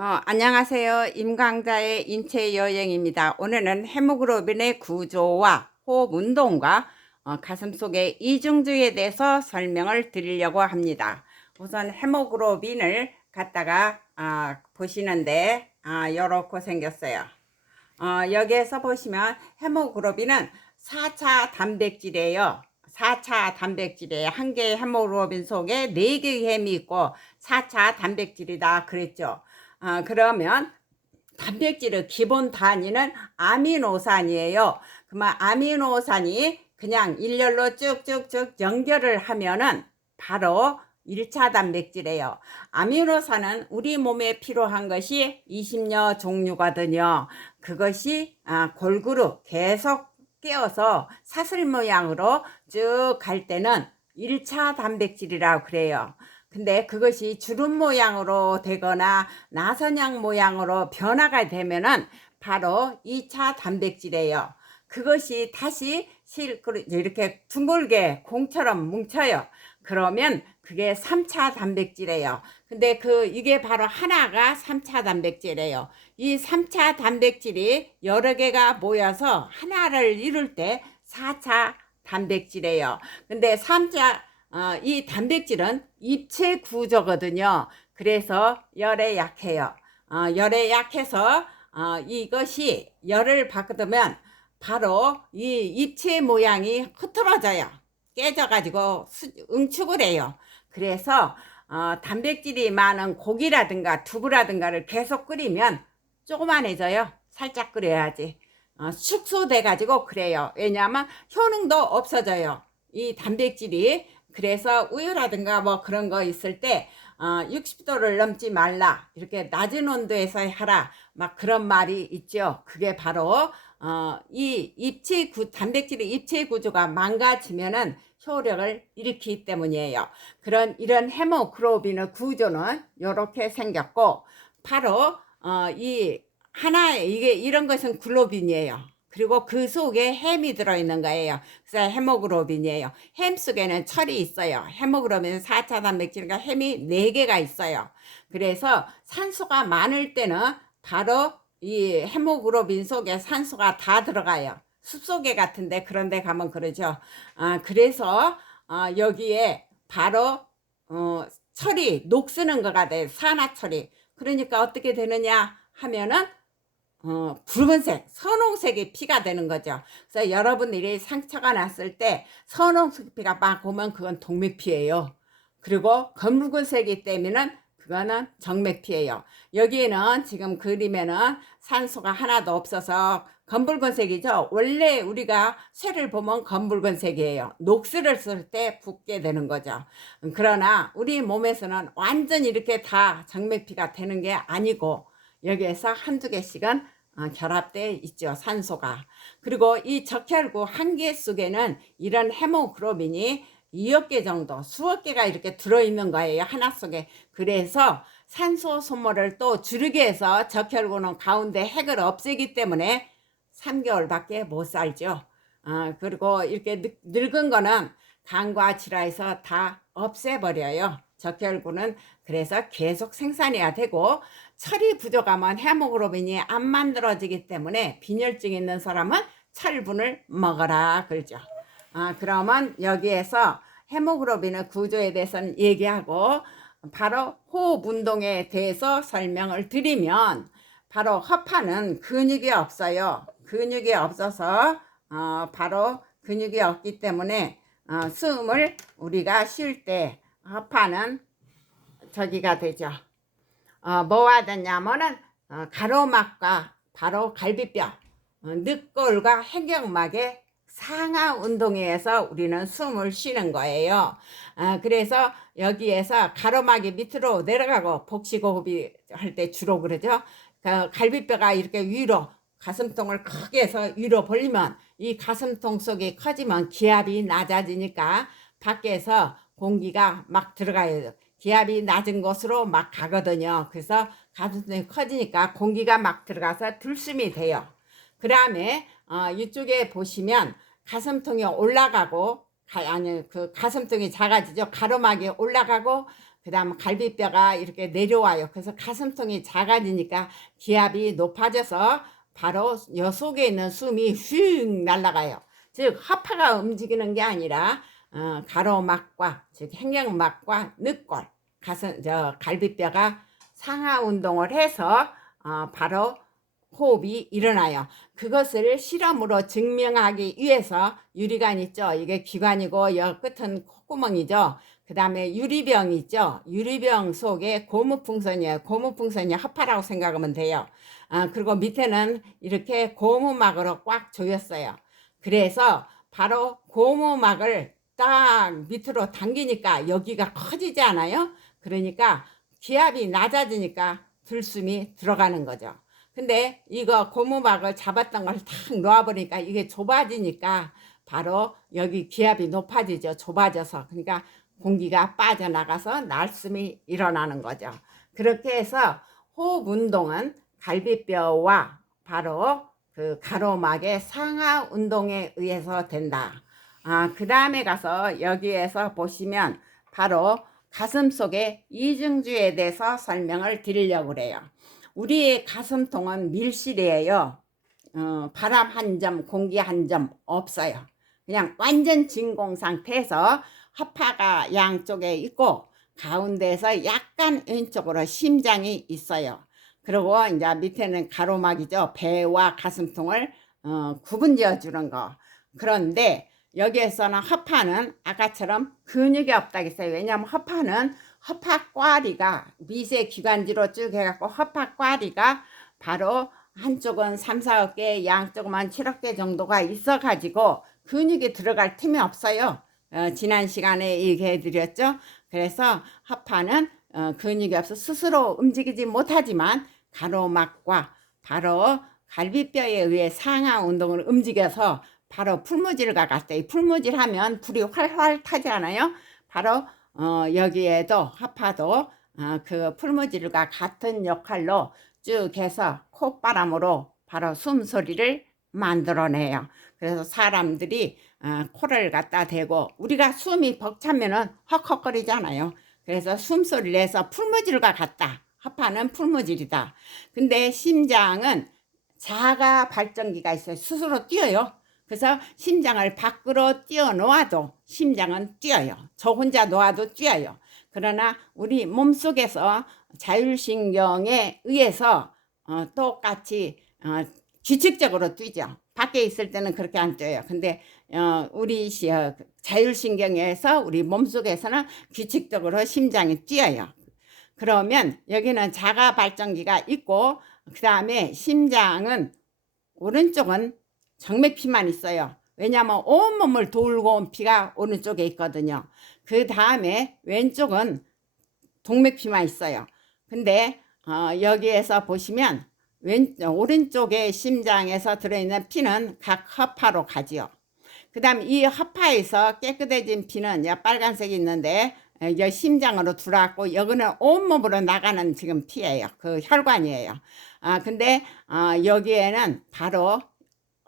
안녕하세요. 임강자의 인체 여행입니다. 오늘은 헤모글로빈의 구조와 호흡 운동과 가슴 속의 이중주에 대해서 설명을 드리려고 합니다. 우선 헤모글로빈을 갖다가 보시는데 요렇게 생겼어요. 여기에서 보시면 헤모글로빈은 4차 단백질이에요. 4차 단백질이에요. 한 개의 헤모글로빈 속에 4개의 햄이 있고 4차 단백질이다 그랬죠. 그러면 단백질의 기본 단위는 아미노산이에요. 그러면 아미노산이 그냥 일렬로 쭉쭉쭉 연결을 하면은 바로 1차 단백질이에요. 아미노산은 우리 몸에 필요한 것이 20여 종류거든요. 그것이 골고루 계속 끼어서 사슬 모양으로 쭉 갈 때는 1차 단백질이라고 그래요. 근데 그것이 주름 모양으로 되거나 나선양 모양으로 변화가 되면은 바로 2차 단백질이에요. 그것이 다시 이렇게 둥글게 공처럼 뭉쳐요. 그러면 그게 3차 단백질이에요. 근데 이게 바로 하나가 3차 단백질이에요. 이 3차 단백질이 여러 개가 모여서 하나를 이룰 때 4차 단백질이에요. 근데 이 단백질은 입체 구조거든요. 그래서 열에 약해요. 열에 약해서 이것이 열을 받으면 바로 이 입체 모양이 흐트러져요. 깨져가지고 응축을 해요. 그래서 단백질이 많은 고기라든가 두부라든가를 계속 끓이면 조그만해져요. 살짝 끓여야지. 축소돼가지고 그래요. 왜냐하면 효능도 없어져요. 이 단백질이. 그래서 우유라든가 뭐 그런 거 있을 때 60도를 넘지 말라, 이렇게 낮은 온도에서 하라, 막 그런 말이 있죠. 그게 바로 이 단백질의 입체 구조가 망가지면은 효력을 일으키기 때문이에요. 이런 헤모글로빈의 구조는 이렇게 생겼고, 바로 이 하나의 이게 이런 것은 글로빈이에요. 그리고 그 속에 햄이 들어있는 거예요. 그래서 헤모글로빈이에요. 햄 속에는 철이 있어요. 헤모글로빈은 4차 단백질과 햄이 4개가 있어요. 그래서 산소가 많을 때는 바로 이 헤모글로빈 속에 산소가 다 들어가요. 숲속에 같은데 그런 데 가면 그러죠. 그래서 여기에 바로 철이 녹쓰는 거가 돼요. 산화철이. 그러니까 어떻게 되느냐 하면은 붉은색, 선홍색이 피가 되는 거죠. 그래서 여러분들이 상처가 났을 때 선홍색 피가 막 오면 그건 동맥피예요. 그리고 검붉은색이 되면은 그거는 정맥피예요. 여기에는 지금 그림에는 산소가 하나도 없어서 검붉은색이죠. 원래 우리가 쇠를 보면 검붉은색이에요. 녹슬을 쓸 때 붓게 되는 거죠. 그러나 우리 몸에서는 완전히 이렇게 다 정맥피가 되는 게 아니고, 여기에서 한두 개씩은 결합돼 있죠, 산소가. 그리고 이 적혈구 한 개 속에는 이런 헤모글로빈이 2억 개 정도, 수억 개가 이렇게 들어있는 거예요, 하나 속에. 그래서 산소 소모를 또 줄이게 해서 적혈구는 가운데 핵을 없애기 때문에 3개월밖에 못 살죠. 그리고 이렇게 늙은 거는 간과 질환에서 다 없애버려요. 적혈구는. 그래서 계속 생산해야 되고, 철이 부족하면 헤모글로빈이 안 만들어지기 때문에 빈혈증 있는 사람은 철분을 먹어라 그러죠. 그러면 여기에서 헤모글로빈의 구조에 대해서는 얘기하고, 바로 호흡 운동에 대해서 설명을 드리면, 바로 허파는 근육이 없어요. 근육이 없어서 바로 근육이 없기 때문에 숨을 우리가 쉴 때 허파는 저기가 되죠. 뭐가 되냐면은 가로막과 바로 갈비뼈, 늑골과 횡격막의 상하 운동에 의해서 우리는 숨을 쉬는 거예요. 그래서 여기에서 가로막이 밑으로 내려가고, 복식호흡이 할 때 주로 그러죠. 갈비뼈가 이렇게 위로, 가슴통을 크게 해서 위로 벌리면 이 가슴통 속이 커지면 기압이 낮아지니까 밖에서 공기가 막 들어가요. 기압이 낮은 곳으로 막 가거든요. 그래서 가슴통이 커지니까 공기가 막 들어가서 들숨이 돼요. 그 다음에 이쪽에 보시면 가슴통이 올라가고, 그 가슴통이 작아지죠. 가로막이 올라가고, 그 그다음 갈비뼈가 이렇게 내려와요. 그래서 가슴통이 작아지니까 기압이 높아져서 바로 여 속에 있는 숨이 휙 날아가요. 즉 하파가 움직이는 게 아니라 가로막과 즉 행경막과 늑골 가슴 갈비뼈가 상하 운동을 해서 바로 호흡이 일어나요. 그것을 실험으로 증명하기 위해서 유리관 있죠. 이게 기관이고 여 끝은 콧구멍이죠. 그 다음에 유리병 있죠. 유리병 속에 고무풍선이에요. 고무풍선이 하파라고 생각하면 돼요. 그리고 밑에는 이렇게 고무막으로 꽉 조였어요. 그래서 바로 고무막을 딱 밑으로 당기니까 여기가 커지지 않아요? 그러니까 기압이 낮아지니까 들숨이 들어가는 거죠. 근데 이거 고무막을 잡았던 걸 탁 놓아버리니까 이게 좁아지니까 바로 여기 기압이 높아지죠. 좁아져서. 그러니까 공기가 빠져나가서 날숨이 일어나는 거죠. 그렇게 해서 호흡 운동은 갈비뼈와 바로 그 가로막의 상하 운동에 의해서 된다. 그 다음에 가서 여기에서 보시면 바로 가슴 속의 이중주에 대해서 설명을 드리려고 그래요. 우리의 가슴통은 밀실이에요. 바람 한 점, 공기 한 점 없어요. 그냥 완전 진공 상태에서 하파가 양쪽에 있고 가운데에서 약간 왼쪽으로 심장이 있어요. 그리고 이제 밑에는 가로막이죠. 배와 가슴통을 구분지어 주는 거. 그런데 여기에서는 하파는 아까처럼 근육이 없다고 했어요. 왜냐하면 하파는 허파꽈리가 미세 기관지로 쭉 해갖고 허파꽈리가 바로 한쪽은 3, 4개 양쪽은 7개 정도가 있어가지고 근육이 들어갈 틈이 없어요. 지난 시간에 얘기해 드렸죠. 그래서 허파는 근육이 없어 스스로 움직이지 못하지만 가로막과 바로 갈비뼈에 의해 상하 운동을 움직여서 바로 풀무질과 같아요. 풀무질 하면 불이 활활 타지 않아요? 바로 여기에도 하파도 그 풀무질과 같은 역할로 쭉 해서 콧바람으로 바로 숨소리를 만들어내요. 그래서 사람들이 코를 갖다 대고 우리가 숨이 벅차면은 헉헉거리잖아요. 그래서 숨소리를 내서 풀무질과 같다. 하파는 풀무질이다. 근데 심장은 자가 발전기가 있어요. 스스로 뛰어요. 그래서 심장을 밖으로 띄워놓아도 심장은 뛰어요. 저 혼자 놓아도 뛰어요. 그러나 우리 몸속에서 자율신경에 의해서 똑같이 규칙적으로 뛰죠. 밖에 있을 때는 그렇게 안 뛰어요. 근데 우리 자율신경에서 우리 몸속에서는 규칙적으로 심장이 뛰어요. 그러면 여기는 자가 발전기가 있고 그 다음에 심장은 오른쪽은 정맥피만 있어요. 왜냐하면 온몸을 돌고 온 피가 오른쪽에 있거든요. 그 다음에 왼쪽은 동맥피만 있어요. 근데 여기에서 보시면 오른쪽에 심장에서 들어있는 피는 각 허파로 가지요. 그 다음 이 허파에서 깨끗해진 피는 빨간색이 있는데 심장으로 들어왔고 여기는 온몸으로 나가는 지금 피예요. 그 혈관이에요. 근데 여기에는 바로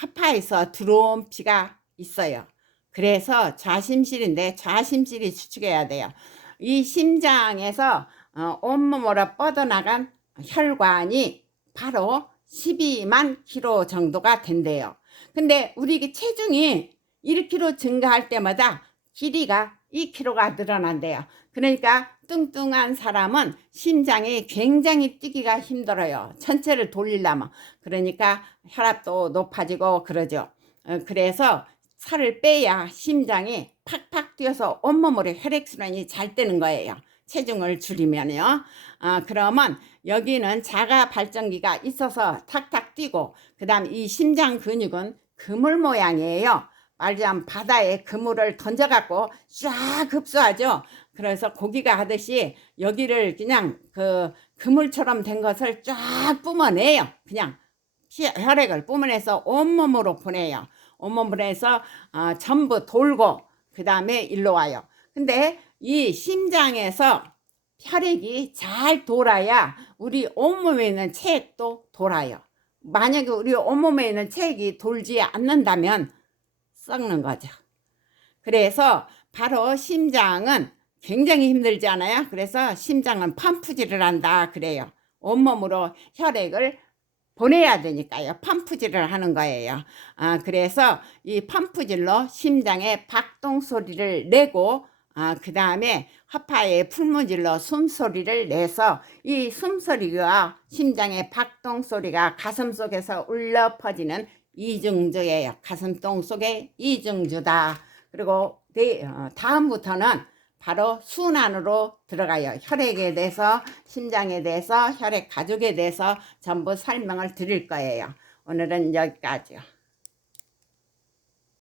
허파에서 들어온 피가 있어요. 그래서 좌심실인데 좌심실이 추측해야 돼요. 이 심장에서 온몸으로 뻗어나간 혈관이 바로 12만 킬로 정도가 된대요. 근데 우리 체중이 1kg 증가할 때마다 길이가 2kg가 늘어난대요. 그러니까 뚱뚱한 사람은 심장이 굉장히 뛰기가 힘들어요. 전체를 돌리려면. 그러니까 혈압도 높아지고 그러죠. 그래서 살을 빼야 심장이 팍팍 뛰어서 온몸으로 혈액순환이 잘 되는 거예요. 체중을 줄이면요. 그러면 여기는 자가 발전기가 있어서 탁탁 뛰고 그 다음 이 심장 근육은 그물 모양이에요. 말하자면 바다에 그물을 던져갖고 쫙 흡수하죠. 그래서 고기가 하듯이 여기를 그냥 그 그물처럼 된 것을 쫙 뿜어내요. 그냥 혈액을 뿜어내서 온몸으로 보내요. 온몸으로 해서 전부 돌고 그 다음에 일로 와요. 근데 이 심장에서 혈액이 잘 돌아야 우리 온몸에 있는 체액도 돌아요. 만약에 우리 온몸에 있는 체액이 돌지 않는다면 썩는 거죠. 그래서 바로 심장은 굉장히 힘들지 않아요? 그래서 심장은 펌프질을 한다 그래요. 온몸으로 혈액을 보내야 되니까요. 펌프질을 하는 거예요. 그래서 이 펌프질로 심장의 박동 소리를 내고 그 다음에 허파에 풀무질로 숨소리를 내서 이 숨소리가 심장의 박동 소리가 가슴 속에서 울려 퍼지는 이중주예요. 가슴동 속의 이중주다. 그리고 다음부터는 바로 순환으로 들어가요. 혈액에 대해서, 심장에 대해서, 혈액 가족에 대해서 전부 설명을 드릴 거예요. 오늘은 여기까지요.